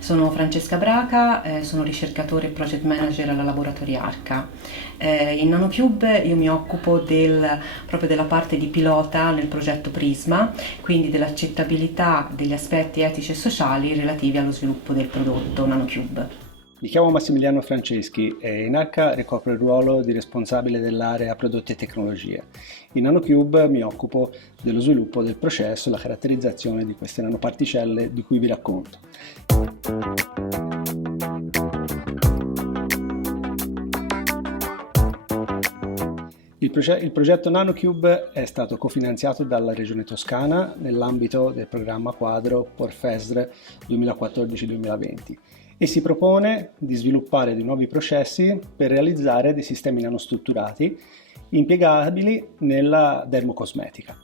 Sono Francesca Braca, sono ricercatore e project manager alla Laboratori Arca. In NanoCube io mi occupo proprio della parte di pilota nel progetto Prisma, quindi dell'accettabilità degli aspetti etici e sociali relativi allo sviluppo del prodotto NanoCube. Mi chiamo Massimiliano Franceschi e in H ricopro il ruolo di responsabile dell'area prodotti e tecnologie. In NanoCube mi occupo dello sviluppo del processo e la caratterizzazione di queste nanoparticelle di cui vi racconto. Il progetto NanoCube è stato cofinanziato dalla Regione Toscana nell'ambito del programma quadro PORFESR 2014-2020 e si propone di sviluppare dei nuovi processi per realizzare dei sistemi nanostrutturati impiegabili nella dermocosmetica.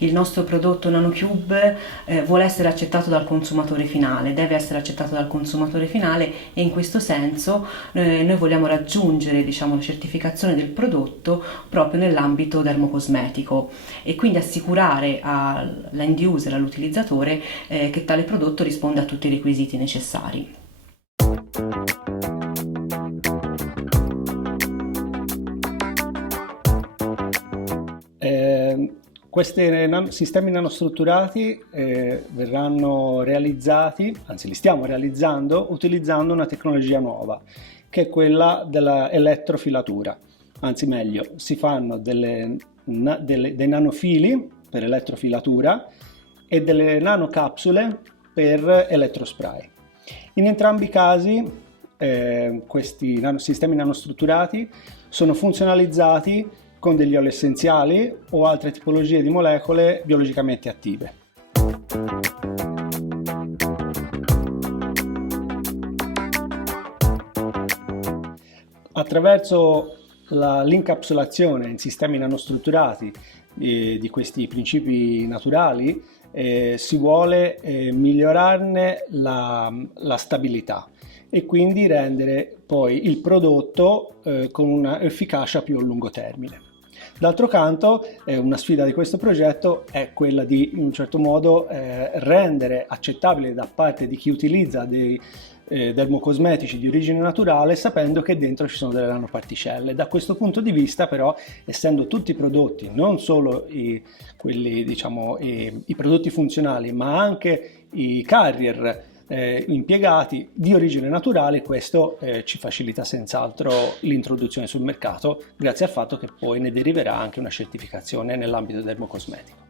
Il nostro prodotto NanoCube vuole essere accettato dal consumatore finale, deve essere accettato dal consumatore finale e in questo senso noi vogliamo raggiungere, la certificazione del prodotto proprio nell'ambito dermocosmetico e quindi assicurare all'end user, all'utilizzatore, che tale prodotto risponde a tutti i requisiti necessari. Questi sistemi nanostrutturati verranno realizzati, anzi li stiamo realizzando, utilizzando una tecnologia nuova, che è quella della elettrofilatura. Anzi meglio, si fanno dei nanofili per elettrofilatura e delle nanocapsule per elettrospray. In entrambi i casi questi sistemi nanostrutturati sono funzionalizzati con degli oli essenziali o altre tipologie di molecole biologicamente attive. Attraverso l'incapsulazione in sistemi nanostrutturati di questi principi naturali si vuole migliorarne la stabilità e quindi rendere poi il prodotto con una efficacia più a lungo termine. D'altro canto, una sfida di questo progetto è quella di, in un certo modo, rendere accettabile da parte di chi utilizza dei dermocosmetici di origine naturale, sapendo che dentro ci sono delle nanoparticelle. Da questo punto di vista, però, essendo tutti i prodotti, non solo i prodotti funzionali, ma anche i carrier impiegati di origine naturale, questo ci facilita senz'altro l'introduzione sul mercato, grazie al fatto che poi ne deriverà anche una certificazione nell'ambito dermocosmetico.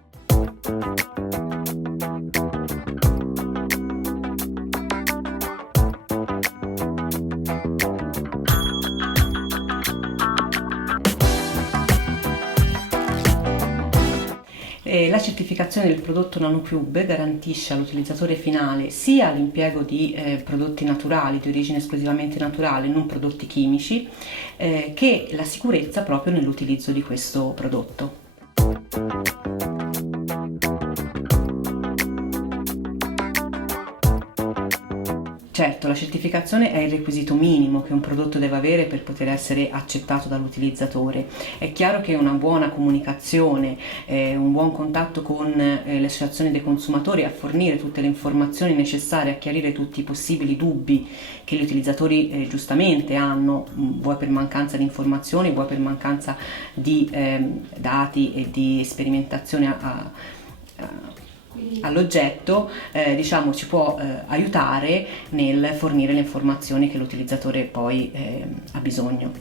La certificazione del prodotto NanoCube garantisce all'utilizzatore finale sia l'impiego di prodotti naturali, di origine esclusivamente naturale, non prodotti chimici, che la sicurezza proprio nell'utilizzo di questo prodotto. Certo, la certificazione è il requisito minimo che un prodotto deve avere per poter essere accettato dall'utilizzatore. È chiaro che una buona comunicazione, un buon contatto con le associazioni dei consumatori a fornire tutte le informazioni necessarie a chiarire tutti i possibili dubbi che gli utilizzatori giustamente hanno, vuoi per mancanza di informazioni, vuoi per mancanza di dati e di sperimentazione all'oggetto, ci può aiutare nel fornire le informazioni che l'utilizzatore poi ha bisogno.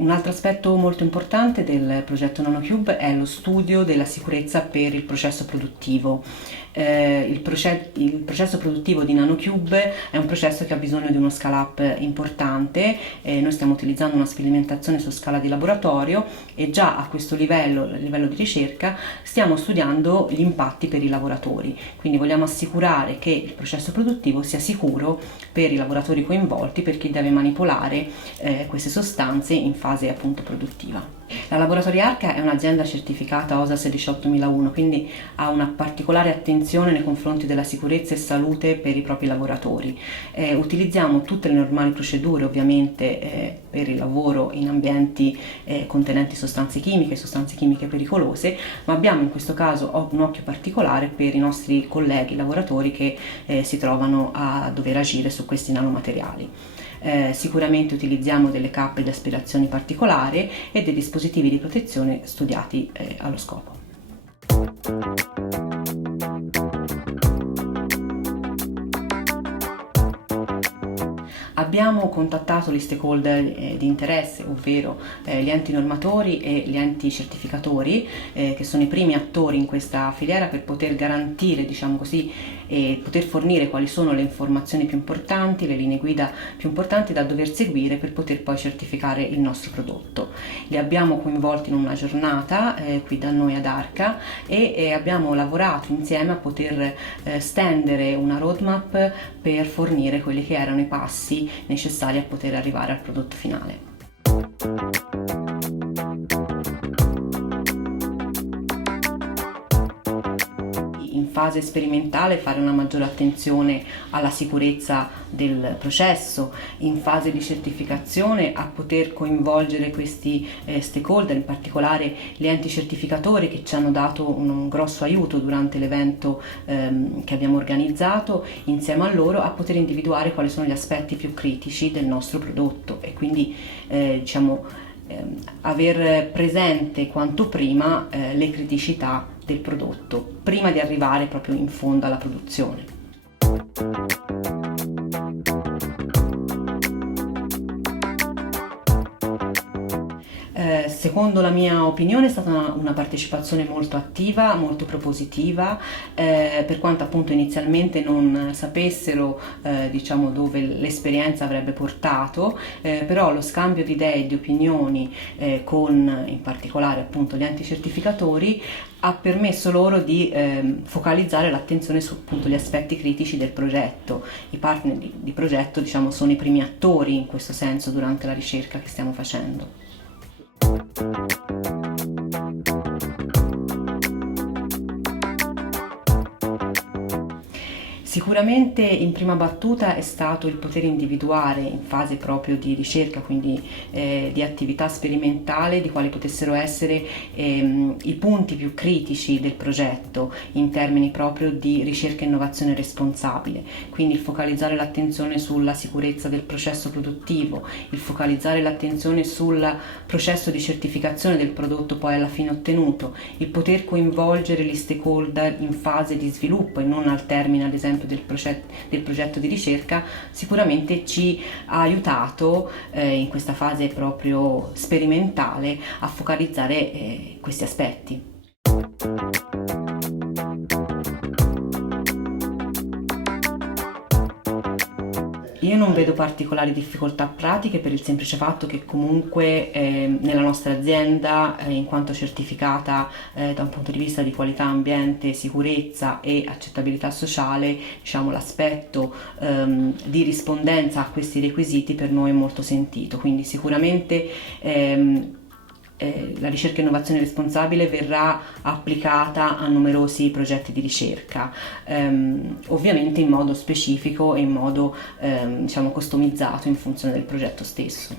Un altro aspetto molto importante del progetto NanoCube è lo studio della sicurezza per il processo produttivo. Il processo produttivo di NanoCube è un processo che ha bisogno di uno scale-up importante. Noi stiamo utilizzando una sperimentazione su scala di laboratorio e già a questo livello di ricerca, stiamo studiando gli impatti per i lavoratori. Quindi vogliamo assicurare che il processo produttivo sia sicuro per i lavoratori coinvolti, per chi deve manipolare queste sostanze in fase appunto produttiva. La Laboratori Arca è un'azienda certificata OSA 16001, quindi ha una particolare attenzione nei confronti della sicurezza e salute per i propri lavoratori. Utilizziamo tutte le normali procedure ovviamente per il lavoro in ambienti contenenti sostanze chimiche pericolose, ma abbiamo in questo caso un occhio particolare per i nostri colleghi lavoratori che si trovano a dover agire su questi nanomateriali. Sicuramente utilizziamo delle cappe di aspirazione particolari e dei dispositivi di protezione studiati allo scopo. Abbiamo contattato gli stakeholder di interesse, ovvero gli enti normatori e gli enti certificatori, che sono i primi attori in questa filiera, per poter garantire, diciamo così, e poter fornire quali sono le informazioni più importanti, le linee guida più importanti da dover seguire per poter poi certificare il nostro prodotto. Li abbiamo coinvolti in una giornata qui da noi ad Arca e abbiamo lavorato insieme a poter stendere una roadmap per fornire quelli che erano i passi necessari a poter arrivare al prodotto finale. In fase sperimentale fare una maggiore attenzione alla sicurezza del processo, in fase di certificazione a poter coinvolgere questi stakeholder, in particolare gli enti certificatori che ci hanno dato un grosso aiuto durante l'evento che abbiamo organizzato, insieme a loro a poter individuare quali sono gli aspetti più critici del nostro prodotto e quindi aver presente quanto prima le criticità del prodotto prima di arrivare proprio in fondo alla produzione. Secondo la mia opinione è stata una partecipazione molto attiva, molto propositiva, per quanto appunto inizialmente non sapessero dove l'esperienza avrebbe portato, però lo scambio di idee e di opinioni con in particolare appunto gli enti certificatori ha permesso loro di focalizzare l'attenzione su appunto gli aspetti critici del progetto. I partner di progetto sono i primi attori in questo senso durante la ricerca che stiamo facendo. Sicuramente in prima battuta è stato il poter individuare in fase proprio di ricerca, quindi di attività sperimentale, di quali potessero essere i punti più critici del progetto in termini proprio di ricerca e innovazione responsabile, quindi il focalizzare l'attenzione sulla sicurezza del processo produttivo, il focalizzare l'attenzione sul processo di certificazione del prodotto poi alla fine ottenuto, il poter coinvolgere gli stakeholder in fase di sviluppo e non al termine ad esempio del progetto di ricerca, sicuramente ci ha aiutato in questa fase proprio sperimentale a focalizzare questi aspetti. Io non vedo particolari difficoltà pratiche per il semplice fatto che comunque nella nostra azienda, in quanto certificata da un punto di vista di qualità ambiente, sicurezza e accettabilità sociale, l'aspetto di rispondenza a questi requisiti per noi è molto sentito, quindi sicuramente la ricerca e innovazione responsabile verrà applicata a numerosi progetti di ricerca, ovviamente in modo specifico e in modo customizzato in funzione del progetto stesso.